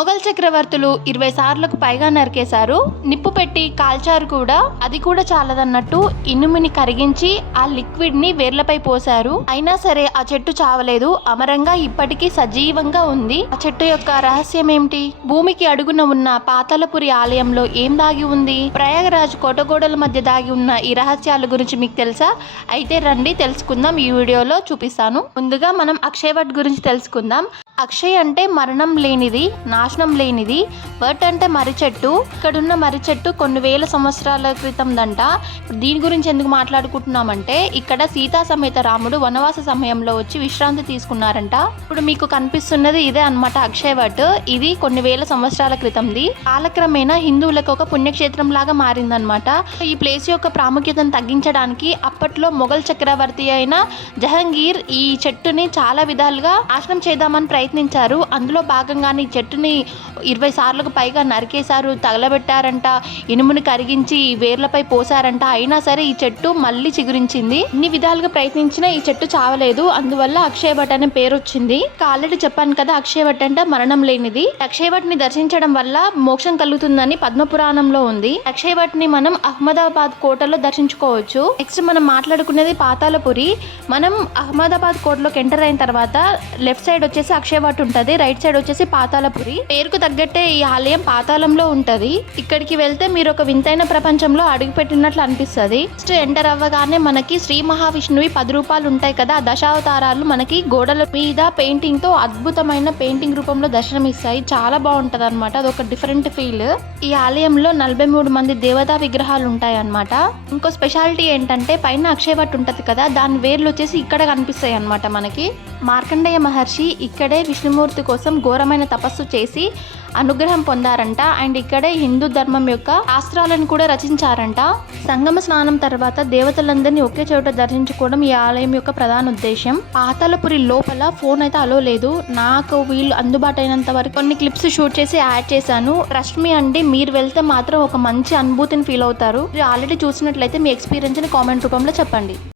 మొఘల్ చక్రవర్తులు 20 సార్లకు పైగా నరికేశారు. నిప్పు పెట్టి కాల్చారు కూడా. అది కూడా చాలదన్నట్టు ఇనుముని కరిగించి ఆ లిక్విడ్ ని వేర్లపై పోశారు. అయినా సరే ఆ చెట్టు చావలేదు. అమరంగా ఇప్పటికీ సజీవంగా ఉంది. ఆ చెట్టు యొక్క రహస్యం ఏమిటి? భూమికి అడుగున ఉన్న పాతాళపురి ఆలయంలో ఏం దాగి ఉంది? ప్రయాగరాజ్ కోటగోడల మధ్య దాగి ఉన్న ఈ రహస్యాల గురించి మీకు తెలుసా? అయితే రండి తెలుసుకుందాం. ఈ వీడియోలో చూపిస్తాను. ముందుగా మనం అక్షయవట్ గురించి తెలుసుకుందాం. అక్షయ్ అంటే మరణం లేనిది, నాశనం లేనిది. వట్ అంటే మర్రి చెట్టు. ఇక్కడున్న మర్రి చెట్టు కొన్ని వేల సంవత్సరాల క్రితం దంట. దీని గురించి ఎందుకు మాట్లాడుకుంటున్నామంటే ఇక్కడ సీతా సమేత రాముడు వనవాస సమయంలో వచ్చి విశ్రాంతి తీసుకున్నారంట. ఇప్పుడు మీకు కనిపిస్తున్నది ఇదే అన్నమాట అక్షయవట్. ఇది కొన్ని వేల సంవత్సరాల క్రితంది. కాలక్రమేణా హిందువులకు ఒక పుణ్యక్షేత్రం లాగా మారిందనమాట. ఈ ప్లేస్ యొక్క ప్రాముఖ్యతను తగ్గించడానికి అప్పట్లో మొఘల్ చక్రవర్తి అయిన జహంగీర్ ఈ చెట్టుని చాలా విధాలుగా నాశనం చేద్దామని ప్రయత్నించారు. అందులో భాగంగానే ఈ చెట్టుని 20 సార్లకు పైగా నరికేశారు, తగలబెట్టారంట, ఇనుముని కరిగించి వేర్లపై పోసారంట. అయినా సరే ఈ చెట్టు మళ్ళీ చిగురించింది. ఇన్ని విధాలుగా ప్రయత్నించినా ఈ చెట్టు చావలేదు. అందువల్ల అక్షయవట్ అనే పేరు వచ్చింది. ఆల్రెడీ చెప్పాను కదా, అక్షయవట్ అంటే మరణం లేనిది. అక్షయవట్ ని దర్శించడం వల్ల మోక్షం కలుగుతుందని పద్మపురాణంలో ఉంది. అక్షయవట్ ని మనం అహ్మదాబాద్ కోటలో దర్శించుకోవచ్చు. నెక్స్ట్ మనం మాట్లాడుకునేది పాతాళపురి. మనం అహ్మదాబాద్ కోటలోకి ఎంటర్ అయిన తర్వాత లెఫ్ట్ సైడ్ వచ్చేసి అక్షయవట్ ఉంటది, రైట్ సైడ్ వచ్చేసి పాతాళపురి. పేరుకు తగ్గట్టే ఈ ఆలయం పాతాళంలో ఉంటది. ఇక్కడికి వెళ్తే మీరు ఒక వింతైన ప్రపంచంలో అడుగుపెట్టినట్లు అనిపిస్తుంది. నెక్స్ట్ ఎంటర్ అవ్వగానే మనకి శ్రీ మహావిష్ణువి 10 రూపాలు ఉంటాయి కదా, దశావతారాలు మనకి గోడల మీద పెయింటింగ్ తో అద్భుతమైన పెయింటింగ్ రూపంలో దర్శనమిస్తాయి. చాలా బాగుంటది అనమాట. అదొక డిఫరెంట్ ఫీల్. ఈ ఆలయంలో 43 మంది దేవతా విగ్రహాలు ఉంటాయి అన్నమాట. ఇంకో స్పెషాలిటీ ఏంటంటే పైన అక్షయవట్ ఉంటది కదా, దాని వేర్లు వచ్చేసి ఇక్కడ కనిపిస్తాయి అన్నమాట మనకి. మార్కండేయ మహర్షి ఇక్కడే విష్ణుమూర్తి కోసం ఘోరమైన తపస్సు చేసి అనుగ్రహం పొందారంట. అండ్ ఇక్కడే హిందూ ధర్మం యొక్క శాస్త్రాలను కూడా రచించారంట. సంగమ స్నానం తర్వాత దేవతలందరినీ ఒకే చోట దర్శించుకోవడం ఈ ఆలయం యొక్క ప్రధాన ఉద్దేశం. పాతాళపురి లోపల ఫోన్ అయితే అలో లేదు. నాకు వీళ్ళు అందుబాటు అయినంత వరకు కొన్ని క్లిప్స్ షూట్ చేసి యాడ్ చేశాను. ట్రస్ట్ మీ అండి, మీరు వెళ్తే మాత్రం ఒక మంచి అనుభూతిని ఫీల్ అవుతారు. మీరు ఆల్రెడీ చూసినట్లయితే మీ ఎక్స్పీరియన్స్ ని కామెంట్ రూపంలో చెప్పండి.